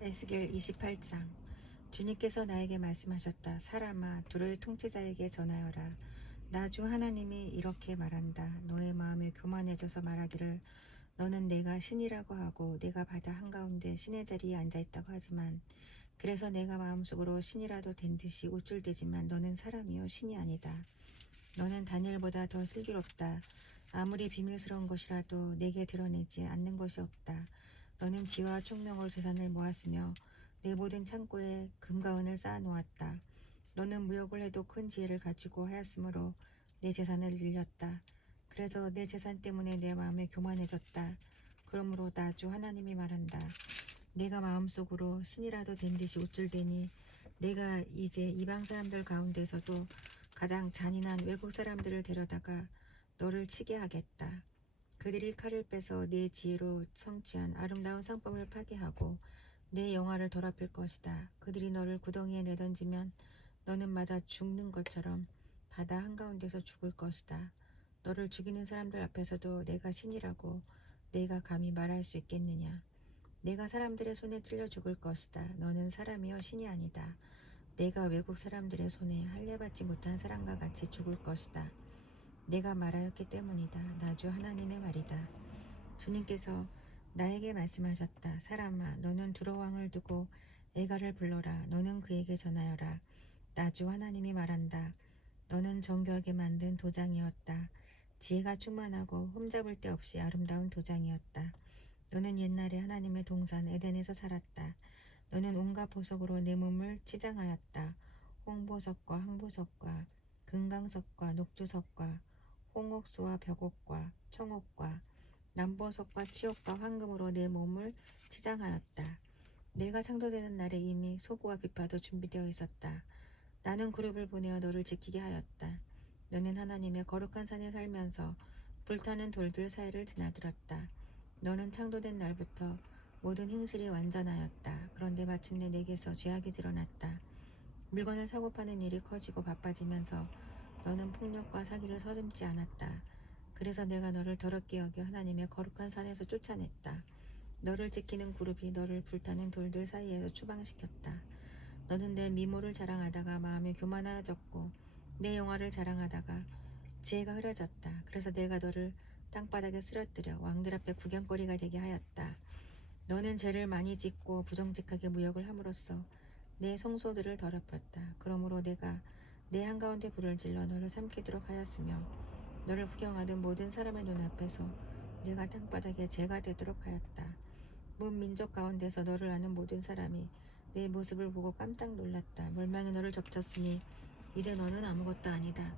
에스겔 28장. 주님께서 나에게 말씀하셨다. 사람아, 두로의 통치자에게 전하여라. 나 주 하나님이 이렇게 말한다. 너의 마음이 교만해져서 말하기를 너는 내가 신이라고 하고 내가 바다 한가운데 신의 자리에 앉아있다고 하지만, 그래서 내가 마음속으로 신이라도 된 듯이 우쭐대지만 너는 사람이요 신이 아니다. 너는 다니엘보다 더 슬기롭다. 아무리 비밀스러운 것이라도 내게 드러내지 않는 것이 없다. 너는 지와 총명으로 재산을 모았으며 내 모든 창고에 금과 은을 쌓아놓았다. 너는 무역을 해도 큰 지혜를 가지고 하였으므로 내 재산을 늘렸다. 그래서 내 재산 때문에 내 마음이 교만해졌다. 그러므로 나 주 하나님이 말한다. 내가 마음속으로 신이라도 된 듯이 우쭐대니 내가 이제 이방 사람들 가운데서도 가장 잔인한 외국 사람들을 데려다가 너를 치게 하겠다. 그들이 칼을 빼서 내 지혜로 성취한 아름다운 상품을 파괴하고 내 영화를 더럽힐 것이다. 그들이 너를 구덩이에 내던지면 너는 맞아 죽는 것처럼 바다 한가운데서 죽을 것이다. 너를 죽이는 사람들 앞에서도 내가 신이라고 내가 감히 말할 수 있겠느냐. 내가 사람들의 손에 찔려 죽을 것이다. 너는 사람이여 신이 아니다. 내가 외국 사람들의 손에 할례받지 못한 사람과 같이 죽을 것이다. 내가 말하였기 때문이다. 나 주 하나님의 말이다. 주님께서 나에게 말씀하셨다. 사람아, 너는 두로 왕을 두고 에가를 불러라. 너는 그에게 전하여라. 나 주 하나님이 말한다. 너는 정교하게 만든 도장이었다. 지혜가 충만하고 흠잡을 데 없이 아름다운 도장이었다. 너는 옛날에 하나님의 동산 에덴에서 살았다. 너는 온갖 보석으로 내 몸을 치장하였다. 홍보석과 항보석과 금강석과 녹주석과 홍옥수와 벽옥과 청옥과 남보석과 치옥과 황금으로 내 몸을 치장하였다. 내가 창조되는 날에 이미 소고와 비파도 준비되어 있었다. 나는 그룹을 보내어 너를 지키게 하였다. 너는 하나님의 거룩한 산에 살면서 불타는 돌들 사이를 드나들었다. 너는 창조된 날부터 모든 행실이 완전하였다. 그런데 마침내 내게서 죄악이 드러났다. 물건을 사고 파는 일이 커지고 바빠지면서 너는 폭력과 사기를 서슴지 않았다. 그래서 내가 너를 더럽게 여겨 하나님의 거룩한 산에서 쫓아냈다. 너를 지키는 그룹이 너를 불타는 돌들 사이에서 추방시켰다. 너는 내 미모를 자랑하다가 마음이 교만해졌고 내 영화를 자랑하다가 지혜가 흐려졌다. 그래서 내가 너를 땅바닥에 쓰러뜨려 왕들 앞에 구경거리가 되게 하였다. 너는 죄를 많이 짓고 부정직하게 무역을 함으로써 내 성소들을 더럽혔다. 그러므로 내가 내 한가운데 불을 질러 너를 삼키도록 하였으며 너를 구경하던 모든 사람의 눈앞에서 내가 땅바닥에 죄가 되도록 하였다. 문 민족 가운데서 너를 아는 모든 사람이 내 모습을 보고 깜짝 놀랐다. 멸망이 너를 덮쳤으니 이제 너는 아무것도 아니다.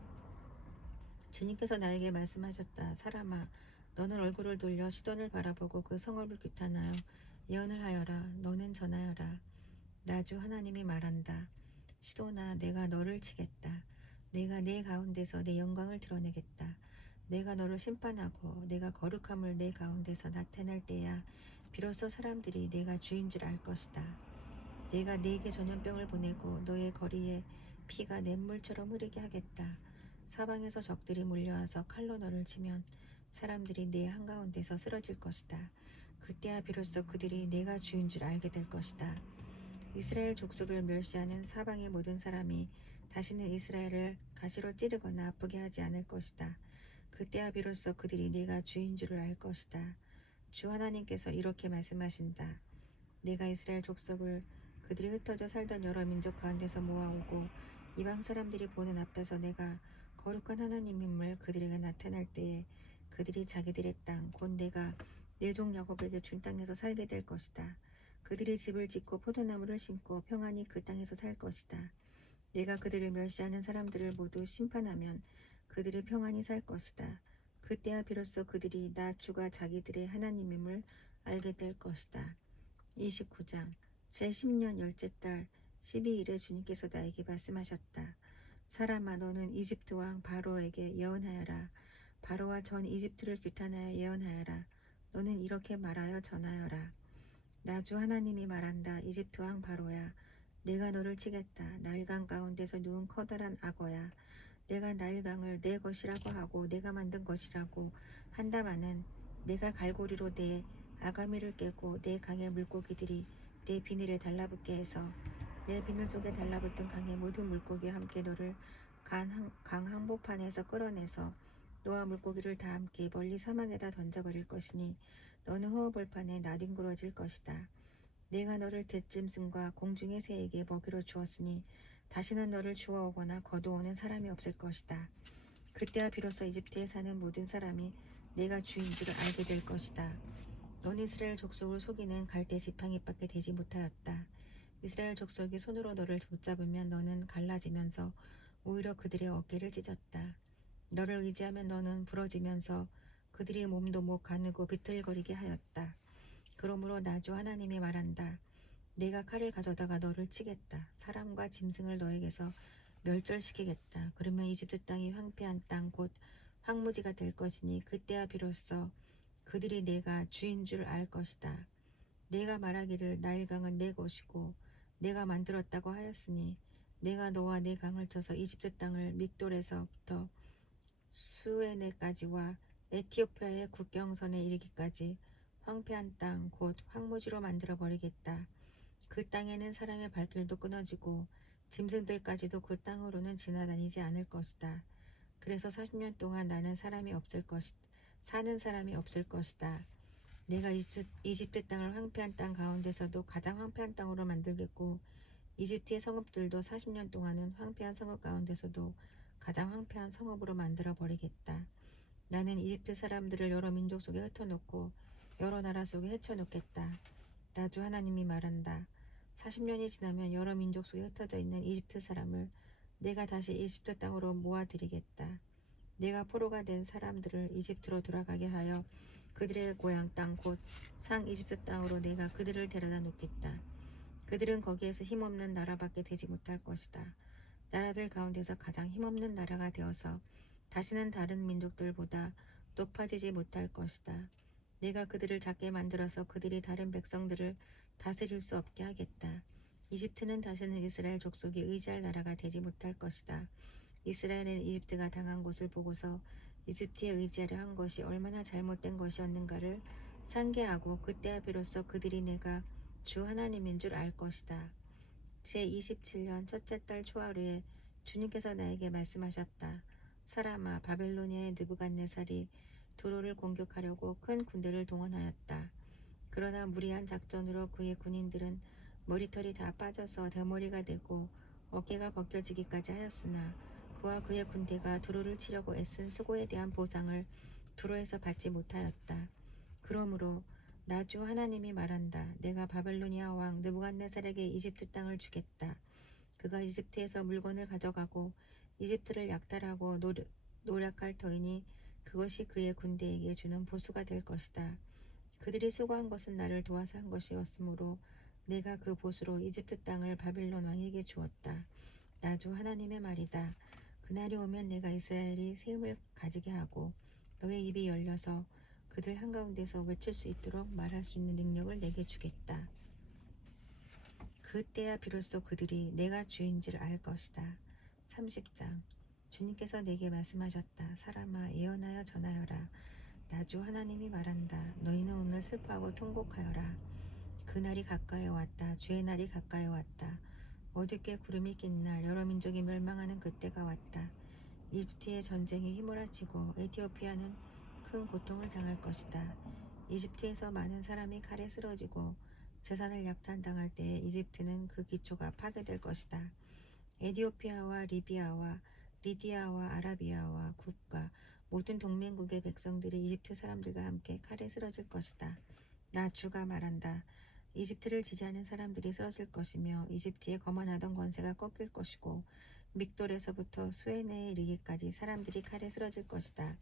주님께서 나에게 말씀하셨다. 사람아, 너는 얼굴을 돌려 시돈을 바라보고 그 성읍을 규탄하여 예언을 하여라. 너는 전하여라. 나 주 하나님이 말한다. 시돈아, 내가 너를 치겠다. 내가 내 가운데서 내 영광을 드러내겠다. 내가 너를 심판하고 내가 거룩함을 내 가운데서 나타낼 때야 비로소 사람들이 내가 주인 줄 알 것이다. 내가 네게 전염병을 보내고 너의 거리에 피가 냇물처럼 흐르게 하겠다. 사방에서 적들이 몰려와서 칼로 너를 치면 사람들이 내 한가운데서 쓰러질 것이다. 그때야 비로소 그들이 내가 주인 줄 알게 될 것이다. 이스라엘 족속을 멸시하는 사방의 모든 사람이 다시는 이스라엘을 가시로 찌르거나 아프게 하지 않을 것이다. 그때야 비로소 그들이 내가 주인 줄을 알 것이다. 주 하나님께서 이렇게 말씀하신다. 내가 이스라엘 족속을 그들이 흩어져 살던 여러 민족 가운데서 모아오고 이방 사람들이 보는 앞에서 내가 거룩한 하나님임을 그들에게 나타낼 때에 그들이 자기들의 땅 곧 내가 내 종 야곱에게 준 땅에서 살게 될 것이다. 그들이 집을 짓고 포도나무를 심고 평안히 그 땅에서 살 것이다. 내가 그들을 멸시하는 사람들을 모두 심판하면 그들이 평안히 살 것이다. 그때야 비로소 그들이 나 주가 자기들의 하나님임을 알게 될 것이다. 29장. 제10년 열째 달 12일에 주님께서 나에게 말씀하셨다. 사람아, 너는 이집트 왕 바로에게 예언하여라. 바로와 전 이집트를 규탄하여 예언하여라. 너는 이렇게 말하여 전하여라. 나 주 하나님이 말한다. 이집트 왕 바로야, 내가 너를 치겠다. 나일강 가운데서 누운 커다란 악어야. 내가 나일강을 내 것이라고 하고 내가 만든 것이라고 한다마는 내가 갈고리로 내 아가미를 깨고 내 강의 물고기들이 내 비늘에 달라붙게 해서 내 비늘 속에 달라붙은 강의 모든 물고기와 함께 너를 강 항복판에서 끌어내서 너와 물고기를 다 함께 멀리 사막에다 던져버릴 것이니 너는 호흡벌판에 나뒹굴어질 것이다. 내가 너를 들짐승과 공중의 새에게 먹이로 주었으니 다시는 너를 주워오거나 거두오는 사람이 없을 것이다. 그때야 비로소 이집트에 사는 모든 사람이 내가 주인 줄을 알게 될 것이다. 넌 이스라엘 족속을 속이는 갈대 지팡이밖에 되지 못하였다. 이스라엘 족속이 손으로 너를 붙잡으면 너는 갈라지면서 오히려 그들의 어깨를 찢었다. 너를 의지하면 너는 부러지면서 그들의 몸도 못 가누고 비틀거리게 하였다. 그러므로 나 주 하나님이 말한다. 내가 칼을 가져다가 너를 치겠다. 사람과 짐승을 너에게서 멸절시키겠다. 그러면 이집트 땅이 황폐한 땅 곧 황무지가 될 것이니 그때야 비로소 그들이 내가 주인 줄 알 것이다. 내가 말하기를 나일 강은 내 것이고 내가 만들었다고 하였으니 내가 너와 내 강을 쳐서 이집트 땅을 믹돌에서부터 수에네까지와 에티오피아의 국경선에 이르기까지 황폐한 땅 곧 황무지로 만들어 버리겠다. 그 땅에는 사람의 발길도 끊어지고 짐승들까지도 그 땅으로는 지나다니지 않을 것이다. 그래서 40년 동안 사는 사람이 없을 것이다. 내가 이집트 땅을 황폐한 땅 가운데서도 가장 황폐한 땅으로 만들겠고 이집트의 성읍들도 40년 동안은 황폐한 성읍 가운데서도 가장 황폐한 성읍으로 만들어 버리겠다. 나는 이집트 사람들을 여러 민족 속에 흩어놓고 여러 나라 속에 헤쳐놓겠다. 나 주 하나님이 말한다. 40년이 지나면 여러 민족 속에 흩어져 있는 이집트 사람을 내가 다시 이집트 땅으로 모아들이겠다. 내가 포로가 된 사람들을 이집트로 돌아가게 하여 그들의 고향 땅 곧 상 이집트 땅으로 내가 그들을 데려다 놓겠다. 그들은 거기에서 힘없는 나라밖에 되지 못할 것이다. 나라들 가운데서 가장 힘없는 나라가 되어서 다시는 다른 민족들보다 높아지지 못할 것이다. 내가 그들을 작게 만들어서 그들이 다른 백성들을 다스릴 수 없게 하겠다. 이집트는 다시는 이스라엘 족속이 의지할 나라가 되지 못할 것이다. 이스라엘은 이집트가 당한 것을 보고서 이집트에 의지하려 한 것이 얼마나 잘못된 것이었는가를 상기하고 그때야 비로소 그들이 내가 주 하나님인 줄 알 것이다. 제27년 첫째 달 초하루에 주님께서 나에게 말씀하셨다. 사람아, 바벨로니아의 느부갓네살이 두로를 공격하려고 큰 군대를 동원하였다. 그러나 무리한 작전으로 그의 군인들은 머리털이 다 빠져서 대머리가 되고 어깨가 벗겨지기까지 하였으나 그와 그의 군대가 두로를 치려고 애쓴 수고에 대한 보상을 두로에서 받지 못하였다. 그러므로 나 주 하나님이 말한다. 내가 바벨로니아 왕 느부갓네살에게 이집트 땅을 주겠다. 그가 이집트에서 물건을 가져가고 이집트를 약탈하고 노략할 터이니 그것이 그의 군대에게 주는 보수가 될 것이다. 그들이 수고한 것은 나를 도와서 한 것이었으므로 내가 그 보수로 이집트 땅을 바벨론 왕에게 주었다. 나 주 하나님의 말이다. 그날이 오면 내가 이스라엘이 새 힘을 가지게 하고 너의 입이 열려서 그들 한가운데서 외칠 수 있도록 말할 수 있는 능력을 내게 주겠다. 그때야 비로소 그들이 내가 주인 줄 알 것이다. 30장. 주님께서 내게 말씀하셨다. 사람아, 예언하여 전하여라. 나 주 하나님이 말한다. 너희는 오늘 슬퍼하고 통곡하여라. 그날이 가까이 왔다. 주의 날이 가까이 왔다. 어둡게 구름이 낀 날, 여러 민족이 멸망하는 그때가 왔다. 이집트의 전쟁이 휘몰아치고 에티오피아는 큰 고통을 당할 것이다. 이집트에서 많은 사람이 칼에 쓰러지고 재산을 약탈당할 때에 이집트는 그 기초가 파괴될 것이다. 에티오피아와 리비아와 리디아와 아라비아와 국가 모든 동맹국의 백성들이 이집트 사람들과 함께 칼에 쓰러질 것이다. 나 주가 말한다. 이집트를 지지하는 사람들이 쓰러질 것이며 이집트의 거만하던 권세가 꺾일 것이고 믹돌에서부터 수에네에 이르기까지 사람들이 칼에 쓰러질 것이다.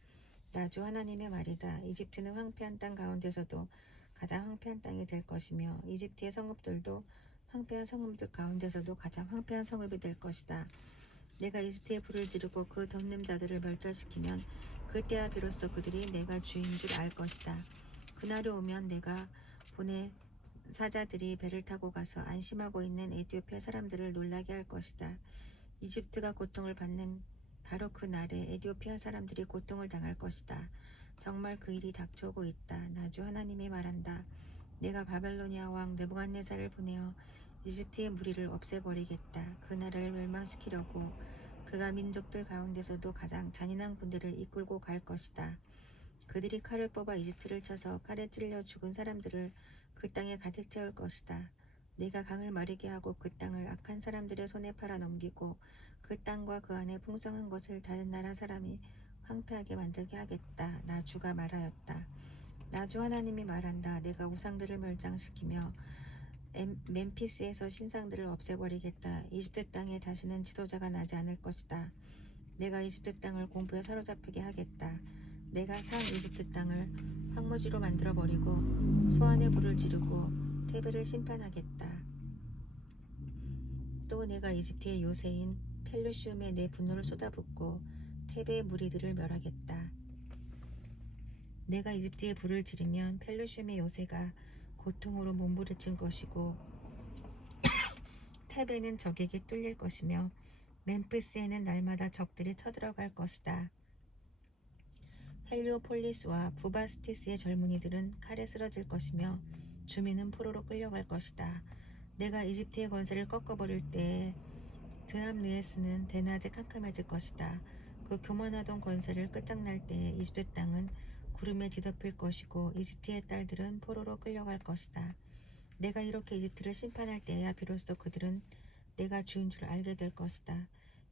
나 주 하나님의 말이다. 이집트는 황폐한 땅 가운데서도 가장 황폐한 땅이 될 것이며 이집트의 성읍들도 황폐한 성읍들 가운데서도 가장 황폐한 성읍이 될 것이다. 내가 이집트에 불을 지르고 그 덮는 자들을 멸절시키면 그때야 비로소 그들이 내가 주인 줄 알 것이다. 그날이 오면 내가 보내 사자들이 배를 타고 가서 안심하고 있는 에티오피아 사람들을 놀라게 할 것이다. 이집트가 고통을 받는 바로 그 날에 에티오피아 사람들이 고통을 당할 것이다. 정말 그 일이 닥쳐오고 있다. 나 주 하나님이 말한다. 내가 바벨로니아 왕 느부갓네살을 보내어 이집트의 무리를 없애버리겠다. 그 나라를 멸망시키려고 그가 민족들 가운데서도 가장 잔인한 군대를 이끌고 갈 것이다. 그들이 칼을 뽑아 이집트를 쳐서 칼에 찔려 죽은 사람들을 그 땅에 가득 채울 것이다. 내가 강을 마르게 하고 그 땅을 악한 사람들의 손에 팔아 넘기고 그 땅과 그 안에 풍성한 것을 다른 나라 사람이 황폐하게 만들게 하겠다. 나 주가 말하였다. 나 주 하나님이 말한다. 내가 우상들을 멸장시키며 멤피스에서 신상들을 없애버리겠다. 이집트 땅에 다시는 지도자가 나지 않을 것이다. 내가 이집트 땅을 공포에 사로잡히게 하겠다. 내가 산 이집트 땅을 황무지로 만들어버리고 소환의 불을 지르고 테베를 심판하겠다. 또 내가 이집트의 요새인 펠루시움에 내 분노를 쏟아붓고 테베의 무리들을 멸하겠다. 내가 이집트에 불을 지르면 펠루시움의 요새가 고통으로 몸부림칠 것이고 테베는 적에게 뚫릴 것이며 멤피스에는 날마다 적들이 쳐들어갈 것이다. 헬리오폴리스와 부바스티스의 젊은이들은 칼에 쓰러질 것이며 주민은 포로로 끌려갈 것이다. 내가 이집트의 권세를 꺾어버릴 때에 드함느에스는 대낮에 캄캄해질 것이다. 그 교만하던 권세를 끝장날 때에 이집트 땅은 구름에 뒤덮일 것이고 이집트의 딸들은 포로로 끌려갈 것이다. 내가 이렇게 이집트를 심판할 때야 비로소 그들은 내가 주인 줄 알게 될 것이다.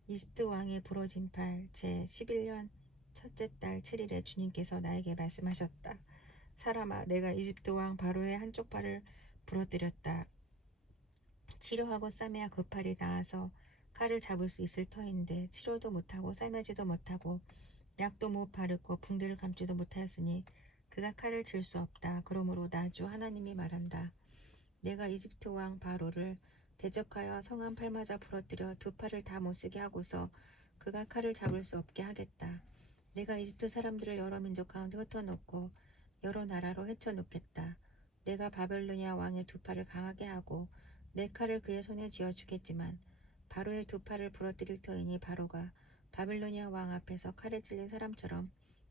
이집트 왕의 부러진 팔 제11년 첫째 달 7일에 주님께서 나에게 말씀하셨다. 사람아, 내가 이집트 왕 바로의 한쪽 팔을 부러뜨렸다. 치료하고 싸매야 그 팔이 나아서 칼을 잡을 수 있을 터인데 치료도 못하고 싸매지도 못하고 약도 못 바르고 붕대를 감지도 못하였으니 그가 칼을 질 수 없다. 그러므로 나 주 하나님이 말한다. 내가 이집트 왕 바로를 대적하여 성한 팔마저 부러뜨려 두 팔을 다 못쓰게 하고서 그가 칼을 잡을 수 없게 하겠다. 내가 이집트 사람들을 여러 민족 가운데 흩어놓고 여러 나라로 헤쳐놓겠다. 내가 바벨로니아 왕의 두 팔을 강하게 하고 내 칼을 그의 손에 쥐어주겠지만 바로의 두 팔을 부러뜨릴 터이니 바로가 바벨로니아 왕 앞에서 칼에 찔린 사람처럼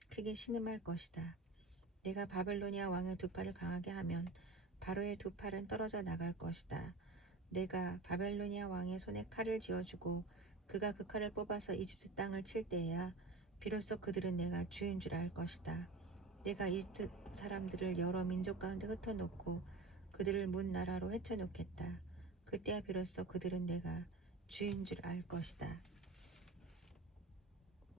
크게 신음할 것이다. 내가 바벨로니아 왕의 두 팔을 강하게 하면 바로의 두 팔은 떨어져 나갈 것이다. 내가 바벨로니아 왕의 손에 칼을 쥐어주고 그가 그 칼을 뽑아서 이집트 땅을 칠 때에야 비로소 그들은 내가 주인 줄 알 것이다. 내가 이집트 사람들을 여러 민족 가운데 흩어놓고 그들을 문 나라로 헤쳐놓겠다. 그때야 비로소 그들은 내가 주인 줄 알 것이다.